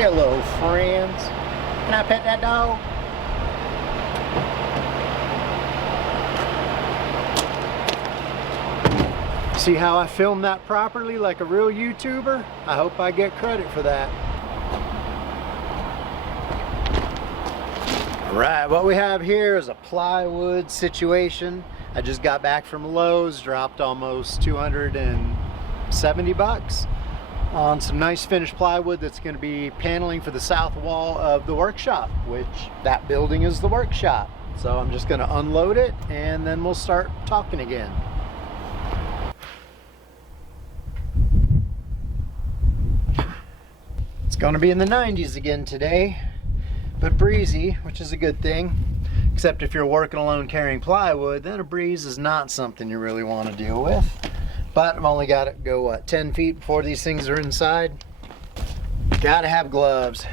Hello, friends. Can I pet that dog? See how I filmed that properly like a real YouTuber? I hope I get credit for that. Alright, what we have here is a plywood situation. I just got back from Lowe's, dropped almost 270 bucks on some nice finished plywood that's going to be paneling for the south wall of the workshop, which that building is the workshop. So I'm just going to unload it and then we'll start talking again. It's going to be in the 90s again today, but breezy, which is a good thing. Except if you're working alone carrying plywood, then a breeze is not something you really want to deal with. But I've only got to go, what, 10 feet before these things are inside. Gotta have gloves.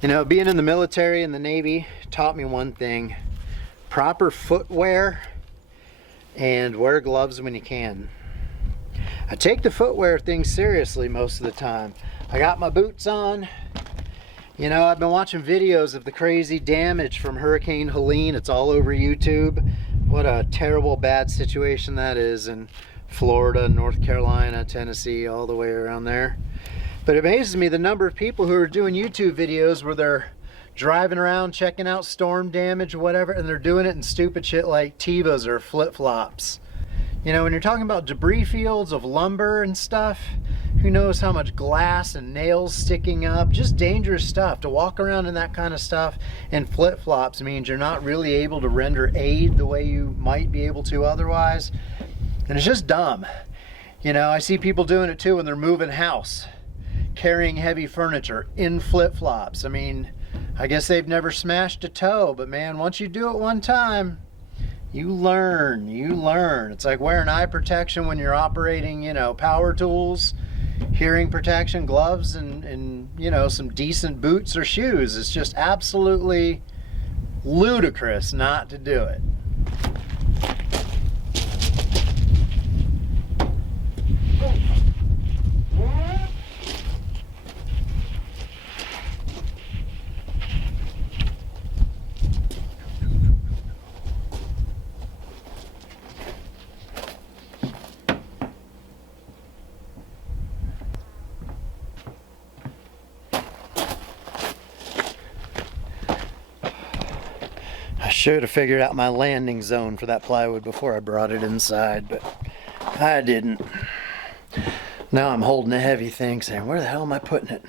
You know, being in the military and the Navy taught me one thing. Proper footwear and wear gloves when you can. I take the footwear thing seriously most of the time. I got my boots on. You know, I've been watching videos of the crazy damage from Hurricane Helene. It's all over YouTube. What a terrible, bad situation that is in Florida, North Carolina, Tennessee, all the way around there. But it amazes me the number of people who are doing YouTube videos where they're driving around checking out storm damage or whatever, and they're doing it in stupid shit like Tevas or flip-flops. You know, when you're talking about debris fields of lumber and stuff, who knows how much glass and nails sticking up, just dangerous stuff. To walk around in that kind of stuff in flip-flops means you're not really able to render aid the way you might be able to otherwise. And it's just dumb. You know, I see people doing it too when they're moving house, carrying heavy furniture in flip-flops. I mean, I guess they've never smashed a toe, but man, once you do it one time, you learn. It's like wearing eye protection when you're operating, you know, power tools, hearing protection, gloves, and you know, some decent boots or shoes. It's just absolutely ludicrous not to do it. Should have figured out my landing zone for that plywood before I brought it inside, but I didn't. Now I'm holding a heavy thing saying, where the hell am I putting it?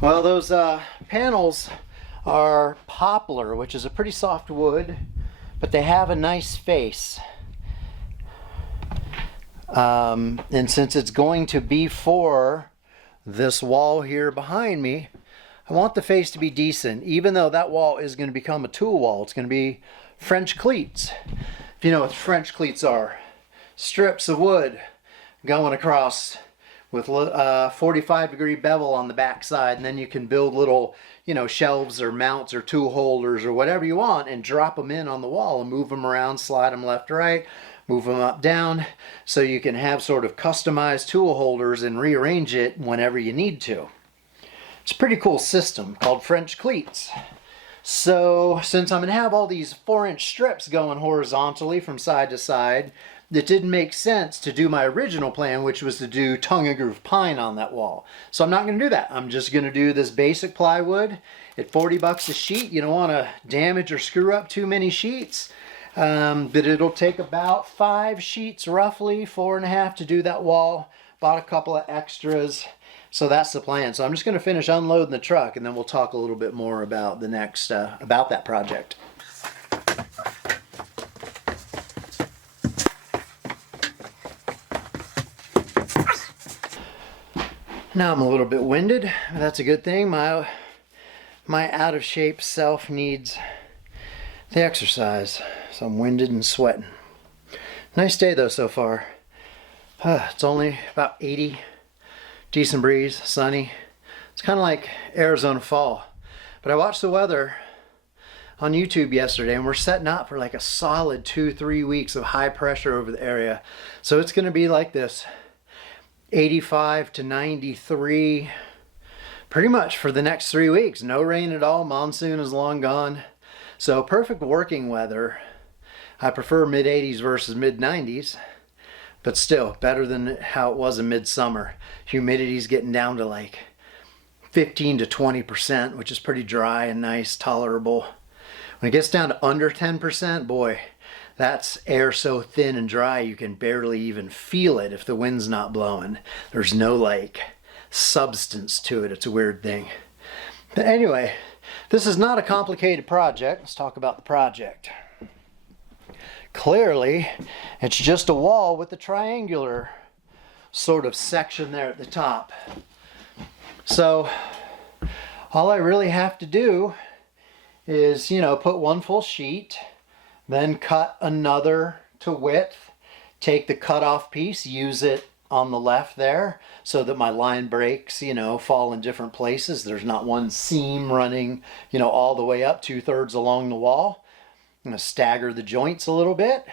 Well, those panels are poplar, which is a pretty soft wood, but they have a nice face. And since it's going to be for this wall here behind me, I want the face to be decent. Even though that wall is going to become a tool wall, it's going to be French cleats. If you know what French cleats are, strips of wood going across with 45-degree bevel on the back side, and then you can build little, you know, shelves or mounts or tool holders or whatever you want and drop them in on the wall and move them around, slide them left to right, move them up down, so you can have sort of customized tool holders and rearrange it whenever you need to. It's a pretty cool system called French cleats. So since I'm going to have all these 4-inch strips going horizontally from side to side, it didn't make sense to do my original plan, which was to do tongue and groove pine on that wall. So I'm not going to do that. I'm just going to do this basic plywood at 40 bucks a sheet. You don't want to damage or screw up too many sheets, but it'll take about 5 sheets, roughly 4.5, to do that wall. Bought a couple of extras. So that's the plan. So I'm just going to finish unloading the truck, and then we'll talk a little bit more about the next, about that project. Now I'm a little bit winded. That's a good thing. My out of shape self needs the exercise. So I'm winded and sweating. Nice day though so far. It's only about 80, decent breeze, sunny. It's kind of like Arizona fall. But I watched the weather on YouTube yesterday, and we're setting up for like a solid 2-3 weeks of high pressure over the area. So it's going to be like this, 85 to 93 pretty much for the next 3 weeks. No rain at all. Monsoon is long gone. So perfect working weather. I prefer mid-80s versus mid-90s, but still better than how it was in midsummer. Humidity's getting down to like 15 to 20%, which is pretty dry and nice, tolerable. When it gets down to under 10%, boy, that's air so thin and dry you can barely even feel it if the wind's not blowing. There's no like substance to it. It's a weird thing. But anyway, this is not a complicated project. Let's talk about the project. Clearly, it's just a wall with a triangular sort of section there at the top. So all I really have to do is, put one full sheet, then cut another to width, take the cutoff piece, use it on the left there so that my line breaks, fall in different places. There's not one seam running, all the way up 2/3 along the wall. I'm going to stagger the joints a little bit.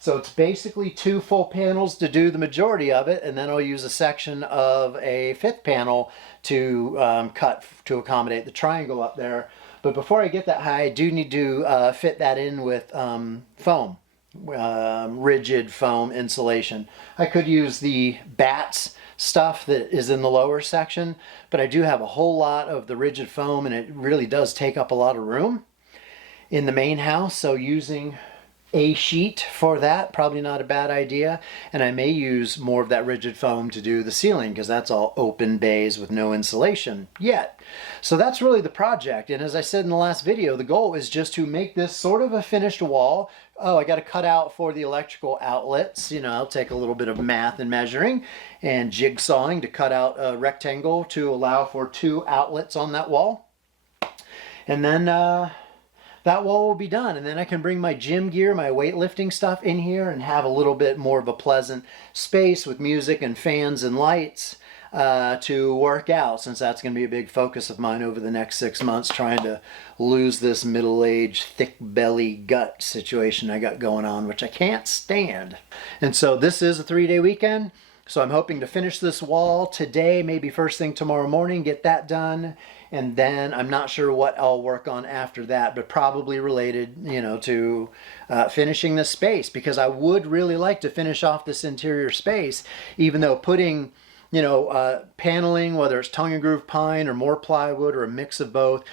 So it's basically 2 full panels to do the majority of it, and then I'll use a section of a 5th panel to cut to accommodate the triangle up there. But before I get that high, I do need to fit that in with foam, rigid foam insulation. I could use the bats stuff that is in the lower section, but I do have a whole lot of the rigid foam, and it really does take up a lot of room in the main house. So using a sheet for that, probably not a bad idea. And I may use more of that rigid foam to do the ceiling, because that's all open bays with no insulation yet. So that's really the project. And as I said in the last video, the goal is just to make this sort of a finished wall. Oh, I got to cut out for the electrical outlets. I'll take a little bit of math and measuring and jigsawing to cut out a rectangle to allow for 2 outlets on that wall. And then that wall will be done, and then I can bring my gym gear, my weightlifting stuff in here and have a little bit more of a pleasant space with music and fans and lights to work out, since that's going to be a big focus of mine over the next 6 months, trying to lose this middle-aged thick belly gut situation I got going on, which I can't stand. And so this is a 3-day weekend. So I'm hoping to finish this wall today, maybe first thing tomorrow morning, get that done. And then I'm not sure what I'll work on after that, but probably related, to finishing this space, because I would really like to finish off this interior space, even though putting, paneling, whether it's tongue and groove pine or more plywood or a mix of both,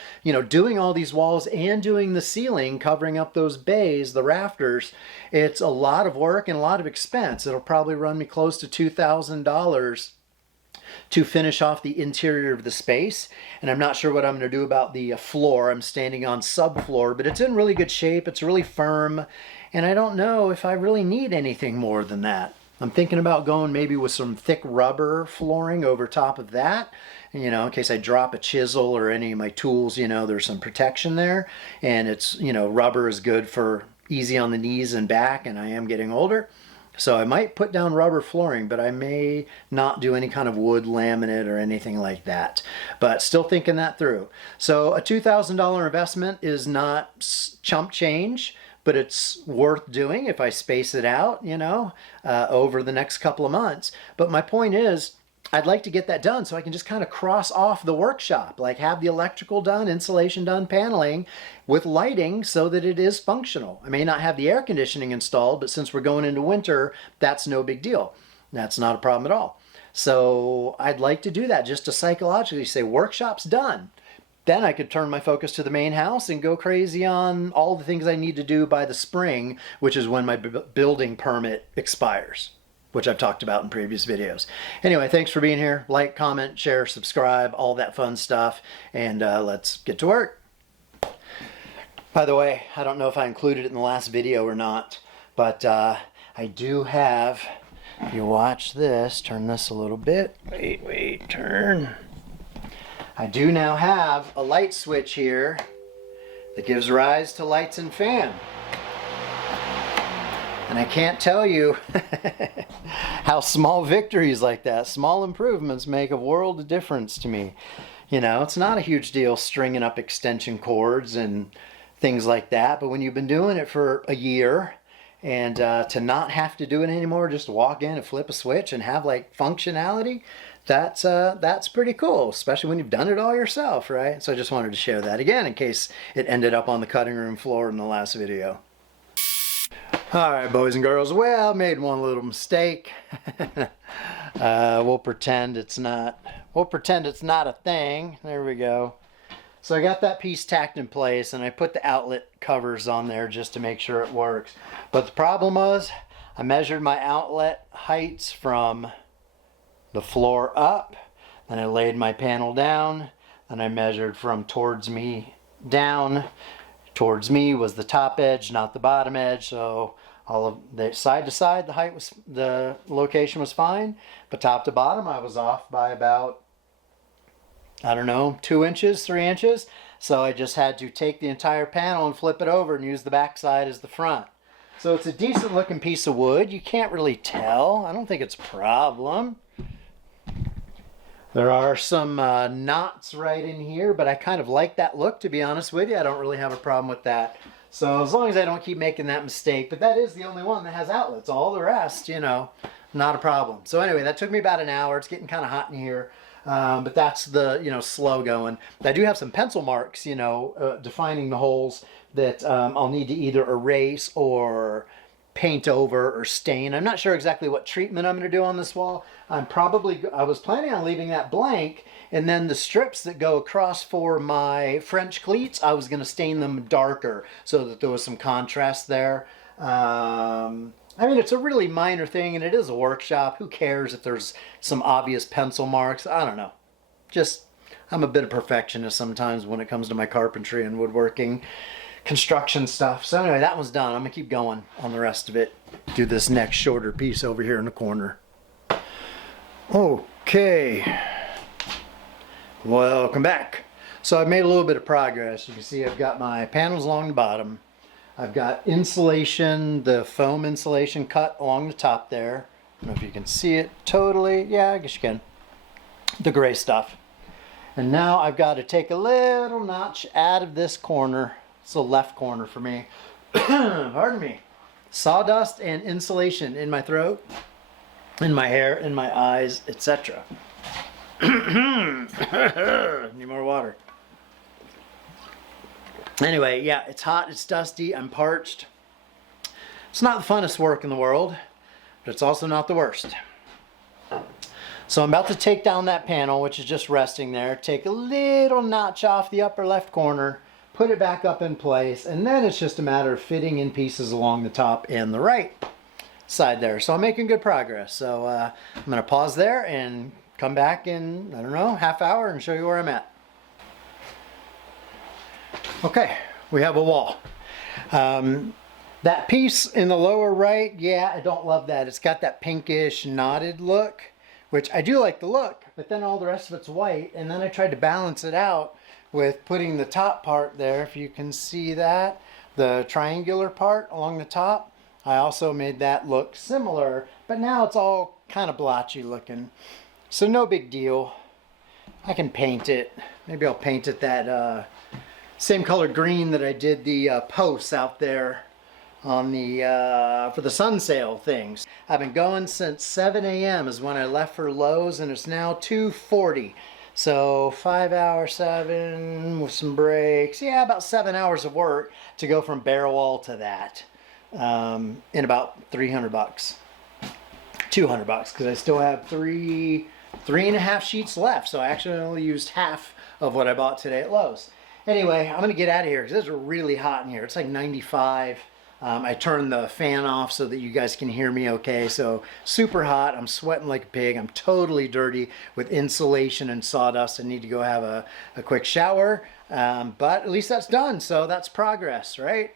doing all these walls and doing the ceiling, covering up those bays, the rafters, it's a lot of work and a lot of expense. It'll probably run me close to $2,000 to finish off the interior of the space. And I'm not sure what I'm going to do about the floor. I'm standing on subfloor, but it's in really good shape. It's really firm, and I don't know if I really need anything more than that. I'm thinking about going maybe with some thick rubber flooring over top of that, in case I drop a chisel or any of my tools, there's some protection there. And it's, rubber is good for easy on the knees and back, and I am getting older. So I might put down rubber flooring, but I may not do any kind of wood laminate or anything like that. But still thinking that through. So a $2,000 investment is not chump change, but it's worth doing if I space it out, over the next couple of months. But my point is, I'd like to get that done so I can just kind of cross off the workshop, like have the electrical done, insulation done, paneling with lighting so that it is functional. I may not have the air conditioning installed, but since we're going into winter, that's no big deal. That's not a problem at all. So I'd like to do that just to psychologically say workshop's done. Then I could turn my focus to the main house and go crazy on all the things I need to do by the spring, which is when my building permit expires, which I've talked about in previous videos. Anyway, thanks for being here. Like, comment, share, subscribe, all that fun stuff, and let's get to work. By the way, I don't know if I included it in the last video or not, but I do have, if you watch this, turn this a little bit. Wait, turn. I do now have a light switch here that gives rise to lights and fan. And I can't tell you how small victories like that, small improvements, make a world of difference to me. You know, it's not a huge deal stringing up extension cords and things like that, but when you've been doing it for a year and to not have to do it anymore, just walk in and flip a switch and have like functionality, that's pretty cool, especially when you've done it all yourself, right? So I just wanted to share that again in case it ended up on the cutting room floor in the last video. All right, boys and girls, well, made one little mistake. We'll pretend it's not a thing. There we go. So I got that piece tacked in place and I put the outlet covers on there just to make sure it works. But the problem was I measured my outlet heights from the floor up, then I laid my panel down, and I measured from towards me down. Towards me was the top edge, not the bottom edge, so all of the side to side, the location was fine, but top to bottom I was off by about, I don't know, 2 inches, 3 inches. So I just had to take the entire panel and flip it over and use the back side as the front. So it's a decent looking piece of wood. You can't really tell. I don't think it's a problem. There are some knots right in here, but I kind of like that look, to be honest with you. I don't really have a problem with that. So as long as I don't keep making that mistake, but that is the only one that has outlets. All the rest, you know, not a problem. So anyway, that took me about an hour. It's getting kind of hot in here, but that's the, you know, slow going. I do have some pencil marks, you know, defining the holes that I'll need to either erase or paint over or stain. I'm not sure exactly what treatment I'm going to do on this wall. I was planning on leaving that blank, and then the strips that go across for my French cleats, I was going to stain them darker so that there was some contrast there. I mean, it's a really minor thing, and it is a workshop. Who cares if there's some obvious pencil marks? I don't know. Just, I'm a bit of perfectionist sometimes when it comes to my carpentry and woodworking construction stuff. So anyway, that one's done. I'm gonna keep going on the rest of it. Do this next shorter piece over here in the corner. Okay, welcome back. So I've made a little bit of progress. You can see I've got my panels along the bottom. I've got insulation, the foam insulation cut along the top there. I don't know if you can see it totally. Yeah, I guess you can. The gray stuff. And now I've got to take a little notch out of this corner. It's the left corner for me. Pardon me. Sawdust and insulation in my throat, in my hair, in my eyes, etc. Need more water. Anyway, yeah, it's hot, it's dusty, I'm parched. It's not the funnest work in the world, but it's also not the worst. So I'm about to take down that panel, which is just resting there, take a little notch off the upper left corner, put it back up in place, and then it's just a matter of fitting in pieces along the top and the right side there. So I'm making good progress. So I'm going to pause there and come back in, I don't know, half hour and show you where I'm at. Okay, we have a wall. That piece in the lower right, yeah, I don't love that. It's got that pinkish knotted look, which I do like the look, but then all the rest of it's white, and then I tried to balance it out with putting the top part there, if you can see that, the triangular part along the top. I also made that look similar, but now it's all kind of blotchy looking. So no big deal. I can paint it. Maybe I'll paint it that same color green that I did the posts out there on the for the sun sail things. I've been going since 7 a.m. is when I left for Lowe's, and it's now 2:40. So 5 hours, 7 with some breaks. Yeah, about 7 hours of work to go from bare wall to that in about $300, $200, because I still have three and a half sheets left. So I actually only used half of what I bought today at Lowe's. Anyway, I'm gonna get out of here because it's really hot in here. It's like 95. I turned the fan off so that you guys can hear me okay. So super hot, I'm sweating like a pig. I'm totally dirty with insulation and sawdust. I need to go have a quick shower, but at least that's done. So that's progress, right?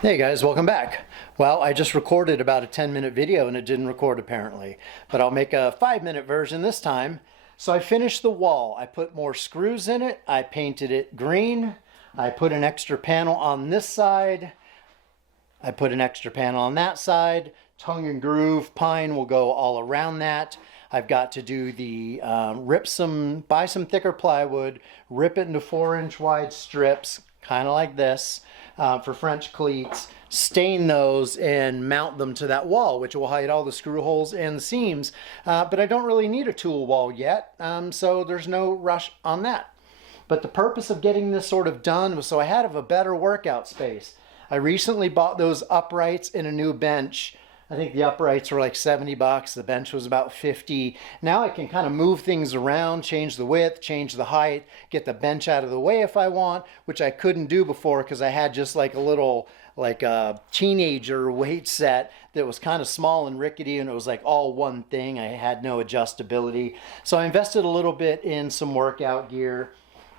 Hey guys, welcome back. Well, I just recorded about a 10-minute video and it didn't record apparently, but I'll make a 5-minute version this time. So I finished the wall. I put more screws in it. I painted it green. I put an extra panel on this side. I put an extra panel on that side. Tongue and groove pine will go all around that. I've got to do the buy some thicker plywood, rip it into 4-inch wide strips, kind of like this, for French cleats, stain those and mount them to that wall, which will hide all the screw holes and the seams. But I don't really need a tool wall yet, so there's no rush on that. But the purpose of getting this sort of done was so I had a better workout space. I recently bought those uprights and a new bench. I think the uprights were like 70 bucks. The bench was about 50. Now I can kind of move things around, change the width, change the height, get the bench out of the way if I want, which I couldn't do before because I had just like a little, like a teenager weight set that was kind of small and rickety, and it was like all one thing. I had no adjustability. So I invested a little bit in some workout gear.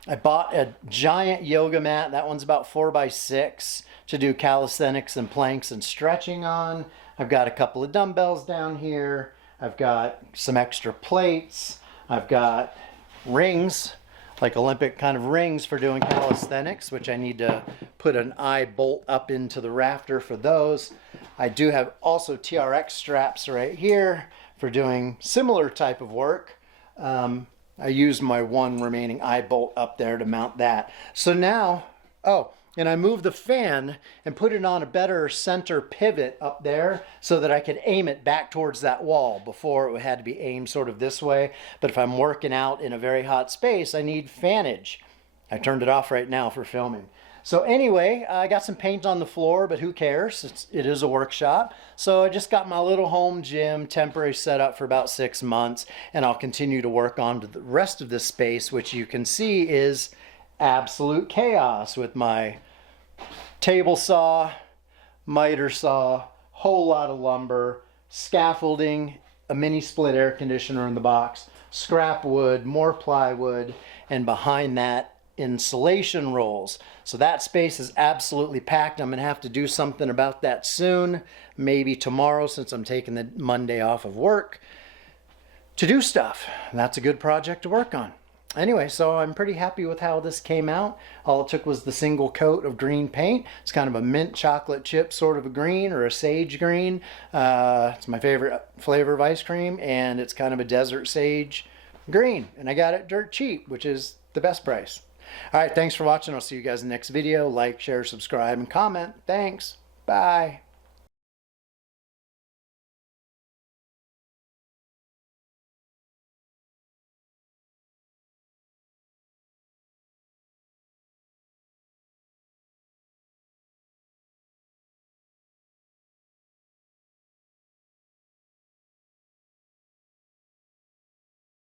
I bought a giant yoga mat. That one's about 4x6 to do calisthenics and planks and stretching on. I've got a couple of dumbbells down here. I've got some extra plates. I've got rings, like Olympic kind of rings for doing calisthenics, which I need to put an eye bolt up into the rafter for those. I do have also TRX straps right here for doing similar type of work. I used my one remaining eye bolt up there to mount that. So now, and I moved the fan and put it on a better center pivot up there so that I could aim it back towards that wall. Before it had to be aimed sort of this way. But if I'm working out in a very hot space, I need fanage. I turned it off right now for filming. So anyway, I got some paint on the floor, but who cares? It is a workshop. So I just got my little home gym temporary set up for about 6 months, and I'll continue to work on the rest of this space, which you can see is absolute chaos with my table saw, miter saw, whole lot of lumber, scaffolding, a mini split air conditioner in the box, scrap wood, more plywood, and behind that, insulation rolls. So that space is absolutely packed. I'm gonna have to do something about that soon, maybe tomorrow since I'm taking the Monday off of work to do stuff. And that's a good project to work on. Anyway, so I'm pretty happy with how this came out. All it took was the single coat of green paint. It's kind of a mint chocolate chip sort of a green, or a sage green. It's my favorite flavor of ice cream, and it's kind of a desert sage green. And I got it dirt cheap, which is the best price. All right, thanks for watching. I'll see you guys in the next video. Like, share, subscribe, and comment. Thanks. Bye.